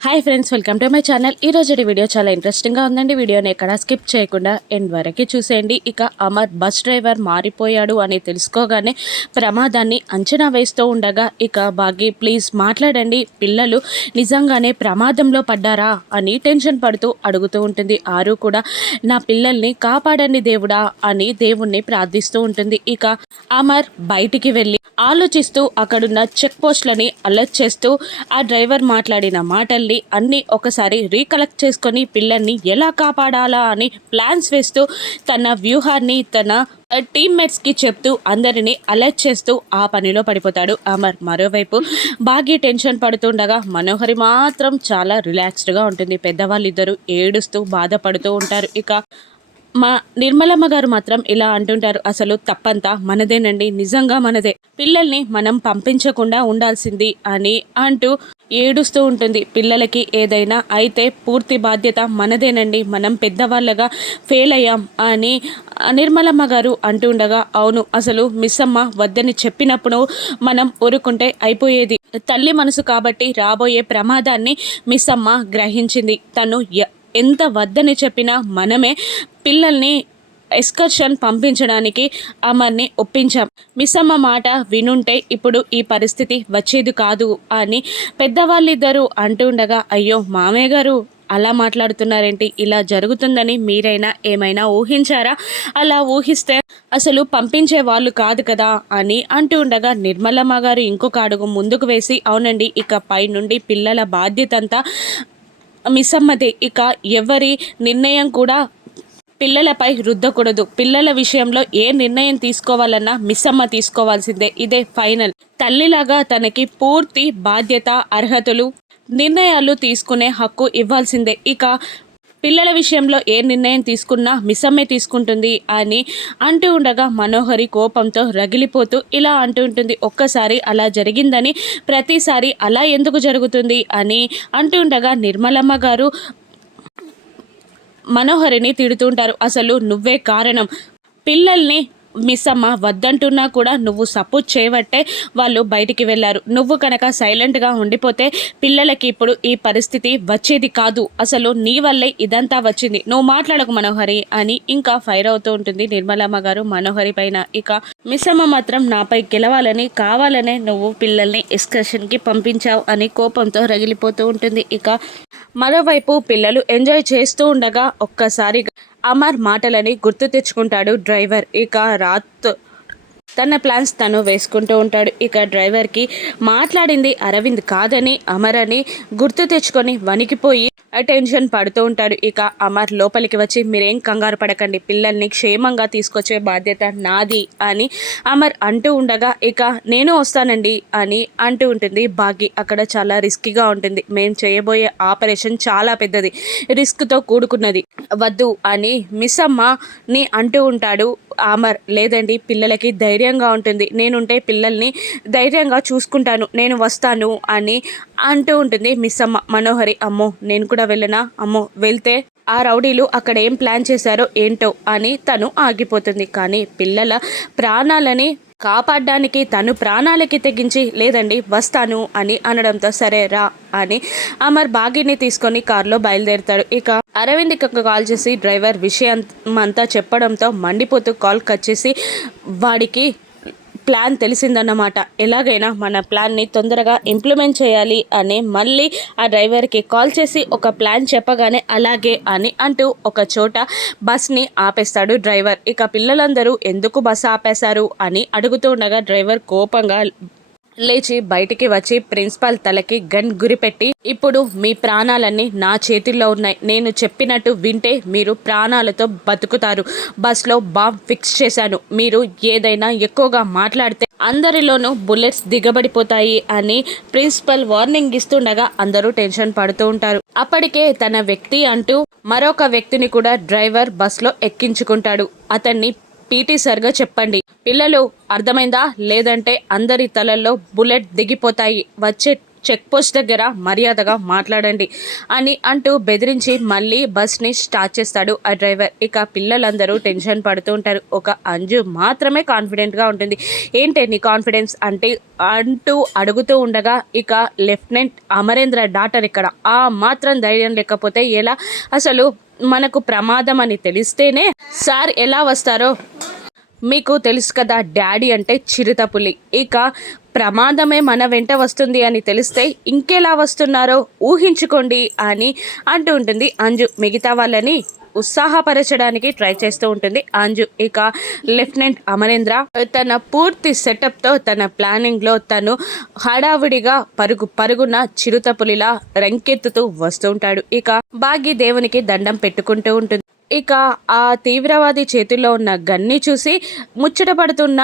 Hi friends welcome to my channel. ఈ రోజు video చాలా ఇంట్రెస్టింగ్గా ఉందండి. వీడియోని ఎక్కడ స్కిప్ చేయకుండా ఎండ్ వరకు చూసేయండి. ఇక అమర్ బస్ డ్రైవర్ మారిపోయాడు అని తెలుసుకోగానే ప్రమాదాన్ని అంచనా వేస్తూ ఉండగా ఇక బాగి ప్లీజ్ మాట్లాడండి. పిల్లలు నిజంగానే ప్రమాదంలో పడ్డారా? అని టెన్షన్ పడుతూ అడుగుతూ ఉంటుంది. ఆరు కూడా నా పిల్లల్ని కాపాడండి దేవుడా అని దేవుణ్ణి ప్రార్థిస్తూ ఉంటుంది. ఇక అమర్ బయటికి వెళ్ళి ఆలోచిస్తూ అక్కడున్న చెక్ పోస్ట్లని అలర్ట్ చేస్తూ ఆ డ్రైవర్ మాట్లాడిన మాటల్ని అన్నీ ఒకసారి రీకలెక్ట్ చేసుకొని పిల్లల్ని ఎలా కాపాడాలా అని ప్లాన్స్ వేస్తూ తన వ్యూహాన్ని తన టీమ్మేట్స్కి చెప్తూ అందరినీ అలర్ట్ చేస్తూ ఆ పనిలో పడిపోతాడు అమర్. మరోవైపు బాగా టెన్షన్ పడుతుండగా మనోహరి మాత్రం చాలా రిలాక్స్డ్గా ఉంటుంది. పెద్దవాళ్ళిద్దరూ ఏడుస్తూ బాధపడుతూ ఉంటారు. ఇక మా నిర్మలమ్మ గారు మాత్రం ఇలా అంటుంటారు. అసలు తప్పంతా మనదేనండి. నిజంగా మనదే. పిల్లల్ని మనం పంపించకుండా ఉండాల్సింది అని అంటూ ఏడుస్తూ ఉంటుంది. పిల్లలకి ఏదైనా అయితే పూర్తి బాధ్యత మనదేనండి. మనం పెద్దవాళ్ళగా ఫెయిల్ అయ్యాం అని నిర్మలమ్మ గారు అంటుండగా అవును అసలు మిస్ అమ్మ వద్దని చెప్పినప్పుడు మనం ఊరుకుంటే అయిపోయేది. తల్లి మనసు కాబట్టి రాబోయే ప్రమాదాన్ని మిస్ అమ్మ గ్రహించింది. తను ఎంత వద్దని చెప్పినా మనమే పిల్లల్ని ఎస్కర్షన్ పంపించడానికి అమర్ని ఒప్పించాం. మిస్సమ్మ మాట వినుంటే ఇప్పుడు ఈ పరిస్థితి వచ్చేది కాదు అని పెద్దవాళ్ళిద్దరూ అంటుండగా అయ్యో మామయ్య గారు అలా మాట్లాడుతున్నారేంటి? ఇలా జరుగుతుందని మీరైనా ఏమైనా ఊహించారా? అలా ఊహిస్తే అసలు పంపించే వాళ్ళు కాదు కదా అని అంటూ ఉండగా నిర్మలమ్మ గారు ఇంకొక అడుగు ముందుకు వేసి అవునండి ఇక పై నుండి పిల్లల బాధ్యత అంతా మిస్సమ్మదే. ఇక ఎవరి నిర్ణయం కూడా పిల్లలపై రుద్దకూడదు. పిల్లల విషయంలో ఏ నిర్ణయం తీసుకోవాలన్నా మిస్సమ్మ తీసుకోవాల్సిందే. ఇదే ఫైనల్. తల్లిలాగా తనకి పూర్తి బాధ్యత అర్హతలు నిర్ణయాలు తీసుకునే హక్కు ఇవ్వాల్సిందే. ఇక పిల్లల విషయంలో ఏ నిర్ణయం తీసుకున్నా మిస్సమ్మే తీసుకుంటుంది అని అంటూ ఉండగా మనోహరి కోపంతో రగిలిపోతూ ఇలా అంటూ ఉంటుంది. ఒక్కసారి అలా జరిగిందని ప్రతిసారి అలా ఎందుకు జరుగుతుంది అని అంటూ ఉండగా నిర్మలమ్మ గారు మనోహరిని తిడుతుంటారు. అసలు నువ్వే కారణం. పిల్లల్ని మిస్ అమ్మ వద్దంటున్నా కూడా నువ్వు సపోర్ట్ చేయబట్టే వాళ్ళు బయటికి వెళ్ళారు. నువ్వు కనుక సైలెంట్గా ఉండిపోతే పిల్లలకి ఇప్పుడు ఈ పరిస్థితి వచ్చేది కాదు. అసలు నీ వల్లే ఇదంతా వచ్చింది. నువ్వు మాట్లాడకు మనోహరి అని ఇంకా ఫైర్ అవుతూ ఉంటుంది నిర్మలమ్మ గారు. మనోహరి పైన ఇక మిస్ అమ్మ మాత్రం నాపై గెలవాలని కావాలనే నువ్వు పిల్లల్ని ఎక్స్కర్షన్కి పంపించావు అని కోపంతో రగిలిపోతూ ఉంటుంది. ఇక మరోవైపు పిల్లలు ఎంజాయ్ చేస్తూ ఉండగా ఒక్కసారి అమర్ మాటలని గుర్తు తెచ్చుకుంటాడు డ్రైవర్. ఇక రాత్ తన ప్లాన్స్ తను వేసుకుంటూ ఉంటాడు. ఇక డ్రైవర్కి మాట్లాడింది అరవింద్ కాదని అమర్ అని గుర్తు తెచ్చుకొని వణికిపోయి టెన్షన్ పడుతూ ఉంటాడు. ఇక అమర్ లోపలికి వచ్చి మీరేం కంగారు పడకండి పిల్లల్ని క్షేమంగా తీసుకొచ్చే బాధ్యత నాది అని అమర్ అంటూ ఉండగా ఇక నేను వస్తానండి అని అంటూ ఉంటుంది. బాగి అక్కడ చాలా రిస్కీగా ఉంటుంది. మేము చేయబోయే ఆపరేషన్ చాలా పెద్దది. రిస్క్తో కూడుకున్నది. వద్దు అని మిస్సమ్మని అంటూ ఉంటాడు. అమర్ లేదండి పిల్లలకి ధైర్యంగా ఉంటుంది. నేనుంటే పిల్లల్ని ధైర్యంగా చూసుకుంటాను. నేను వస్తాను అని అంటూ ఉంటుంది మిస్ అమ్మ మనోహరి అమ్మో నేను కూడా వెళ్ళనా? అమ్మో వెళ్తే ఆ రౌడీలు అక్కడ ఏం ప్లాన్ చేశారో ఏంటో అని తను ఆగిపోతుంది. కానీ పిల్లల ప్రాణాలని కాపాడడానికి తను ప్రాణాలకి తెగించి లేదండి వస్తాను అని అనడంతో సరే రా అని అమర్ బాగిని తీసుకొని కారులో బయలుదేరుతాడు. ఇక అరవింద్కి కాల్ చేసి డ్రైవర్ విషయం అంతా చెప్పడంతో మండిపోతూ కాల్ కట్ చేసి వాడికి ప్లాన్ తెలిసిందన్నమాట. ఎలాగైనా మన ప్లాన్ని తొందరగా ఇంప్లిమెంట్ చేయాలి అని మళ్ళీ ఆ డ్రైవర్కి కాల్ చేసి ఒక ప్లాన్ చెప్పగానే అలాగే అని అంటూ ఒక చోట బస్ని ఆపేస్తాడు డ్రైవర్. ఇక పిల్లలందరూ ఎందుకు బస్ ఆపేశారు అని అడుగుతుండగా డ్రైవర్ కోపంగా లేచి బయటికి వచ్చి ప్రిన్సిపాల్ తలకి గన్ గురిపెట్టి ఇప్పుడు మీ ప్రాణాలన్నీ నా చేతిలో ఉన్నాయి. నేను చెప్పినట్టు వింటే మీరు ప్రాణాలతో బతుకుతారు. బస్లో బాంబ్ ఫిక్స్ చేశాను. మీరు ఏదైనా ఎక్కువగా మాట్లాడితే అందరిలోనూ బుల్లెట్స్ దిగబడిపోతాయి అని ప్రిన్సిపల్ వార్నింగ్ ఇస్తుండగా అందరూ టెన్షన్ పడుతూ ఉంటారు. అప్పటికే తన వ్యక్తి అంటూ మరొక వ్యక్తిని కూడా డ్రైవర్ బస్లో ఎక్కించుకుంటాడు. అతన్ని పీటీ సర్గా చెప్పండి. పిల్లలు అర్థమైందా? లేదంటే అందరి తలల్లో బుల్లెట్ దిగిపోతాయి. వచ్చే చెక్ పోస్ట్ దగ్గర మర్యాదగా మాట్లాడండి అని అంటూ బెదిరించి మళ్ళీ బస్ని స్టార్ట్ చేస్తాడు ఆ డ్రైవర్. ఇక పిల్లలందరూ టెన్షన్ పడుతూ ఉంటారు. ఒక అంజు మాత్రమే కాన్ఫిడెంట్గా ఉంటుంది. ఏంటి నీ కాన్ఫిడెన్స్? అంటే అంటూ అడుగుతూ ఉండగా ఇక లెఫ్టినెంట్ అమరేంద్ర డాటర్ ఇక్కడ. ఆ మాత్రం ధైర్యం లేకపోతే ఎలా? అసలు మనకు ప్రమాదం అని తెలిస్తేనే సార్ ఎలా వస్తారో మీకు తెలుసు కదా డాడీ అంటే చిరుతపులి ఇక ప్రమాదమే మన వెంట వస్తుంది అని తెలిస్తే ఇంకెలా వస్తున్నారో ఊహించుకోండి అని అంటూ ఉంటుంది అంజు. మిగతా వాళ్ళని ఉత్సాహపరచడానికి ట్రై చేస్తూ ఉంటుంది అంజు. ఇక లెఫ్టినెంట్ అమరేంద్ర తన పూర్తి సెటప్తో తన ప్లానింగ్లో తను హడావిడిగా పరుగు పరుగున చిరుతపులిలా రంకెత్తుతూ వస్తూ ఉంటాడు. ఇక బాగి దేవునికి దండం పెట్టుకుంటూ ఉంటుంది. ఇక ఆ తీవ్రవాది చేతిలో ఉన్న గన్ని చూసి ముచ్చట పడుతున్న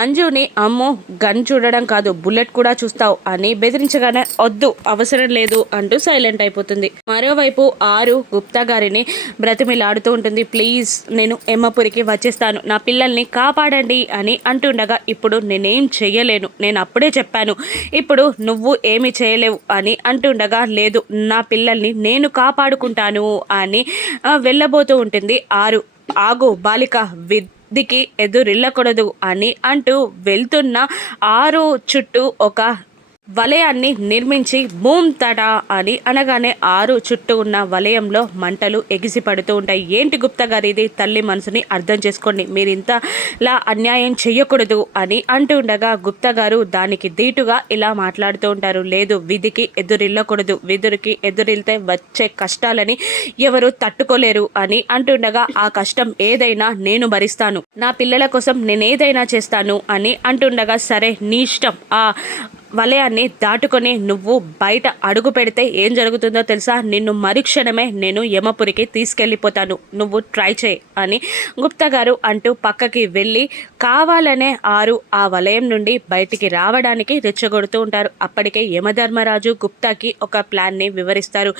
అంజుని అమ్మో గన్ చూడడం కాదు బుల్లెట్ కూడా చూస్తావు అని బెదిరించగానే వద్దు అవసరం లేదు అంటూ సైలెంట్ అయిపోతుంది. మరోవైపు ఆరు గుప్తా గారిని బ్రతిమిలాడుతూ ఉంటుంది. ప్లీజ్ నేను ఎమ్మపురికి వచ్చేస్తాను. నా పిల్లల్ని కాపాడండి అని అంటుండగా ఇప్పుడు నేనేం చెయ్యలేను. నేను అప్పుడే చెప్పాను. ఇప్పుడు నువ్వు ఏమి చేయలేవు అని అంటుండగా లేదు నా పిల్లల్ని నేను కాపాడుకుంటాను అని వెళ్ళబోతూ ఉంటుంది. ఆరు ఆగు బాలిక విద్ దికి ఎదురిల్లకూడదు అని అంటూ వెళ్తున్న ఆరు చుట్టూ ఒక వలయాన్ని నిర్మించి బూమ్ తడా అని అనగానే ఆరు చుట్టూ ఉన్న వలయంలో మంటలు ఎగిసి పడుతూ ఉంటాయి. ఏంటి గుప్తా గారు ఇది? తల్లి మనసుని అర్థం చేసుకోండి. మీరు ఇంతలా అన్యాయం చేయకూడదు అని అంటూ ఉండగా గుప్తా గారు దానికి దీటుగా ఇలా మాట్లాడుతూ ఉంటారు. లేదు విధికి ఎదురిల్లకూడదు. విధురికి ఎదురిల్తే వచ్చే కష్టాలని ఎవరు తట్టుకోలేరు అని అంటుండగా ఆ కష్టం ఏదైనా నేను భరిస్తాను. నా పిల్లల కోసం నేను ఏదైనా చేస్తాను అని అంటుండగా సరే నీ ఇష్టం. ఆ వలయాన్ని దాటుకొని నువ్వు బయట అడుగు పెడితే ఏం జరుగుతుందో తెలుసా? నిన్ను మరుక్షణమే నేను యమపురికి తీసుకెళ్ళిపోతాను. నువ్వు ట్రై చేయి అని గుప్తా గారు అంటూ పక్కకి వెళ్ళి కావాలనే ఆరు ఆ వలయం నుండి బయటికి రావడానికి రెచ్చగొడుతూ ఉంటారు. అప్పటికే యమధర్మరాజు గుప్తాకి ఒక ప్లాన్ని వివరిస్తారు.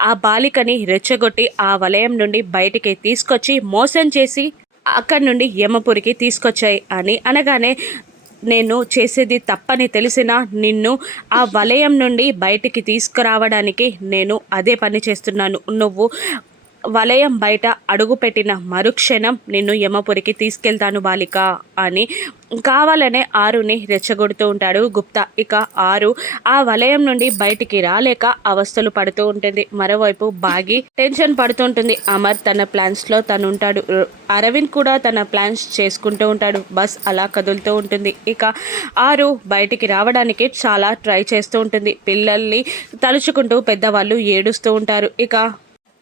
ఆ బాలికని రెచ్చగొట్టి ఆ వలయం నుండి బయటికి తీసుకొచ్చి మోసం చేసి అక్కడి నుండి యమపురికి తీసుకొచ్చాయి అని అనగానే నేను చేసేది తప్పని తెలిసినా నిన్ను ఆ వలయం నుండి బయటికి తీసుకురావడానికి నేను అదే పని చేస్తున్నాను. నువ్వు వలయం బయట అడుగుపెట్టిన మరుక్షణం నిన్ను యమపురికి తీసుకెళ్తాను బాలిక అని కావాలనే ఆరుని రెచ్చగొడుతూ ఉంటాడు గుప్తా. ఇక ఆరు ఆ వలయం నుండి బయటికి రాలేక అవస్థలు పడుతూ ఉంటుంది. మరోవైపు బాగి టెన్షన్ పడుతుంటుంది అమర్ తన ప్లాన్స్లో తను ఉంటాడు అరవింద్ కూడా తన ప్లాన్స్ చేసుకుంటూ ఉంటాడు. బస్ అలా కదులుతూ ఉంటుంది. ఇక ఆరు బయటికి రావడానికి చాలా ట్రై చేస్తూ ఉంటుంది. పిల్లల్ని తలుచుకుంటూ పెద్దవాళ్ళు ఏడుస్తూ ఉంటారు. ఇక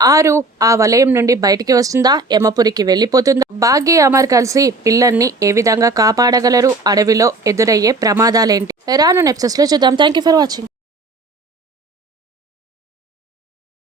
ఆరు ఆ వలయం నుండి బయటికి వస్తుందా? యమపురికి వెళ్ళిపోతుందా? భాగ్య అమర్ కలిసి పిల్లల్ని ఏ విధంగా కాపాడగలరు? అడవిలో ఎదురయ్యే ప్రమాదాలేంటి? రాను నెప్సెస్లో చూద్దాం. Thank you for watching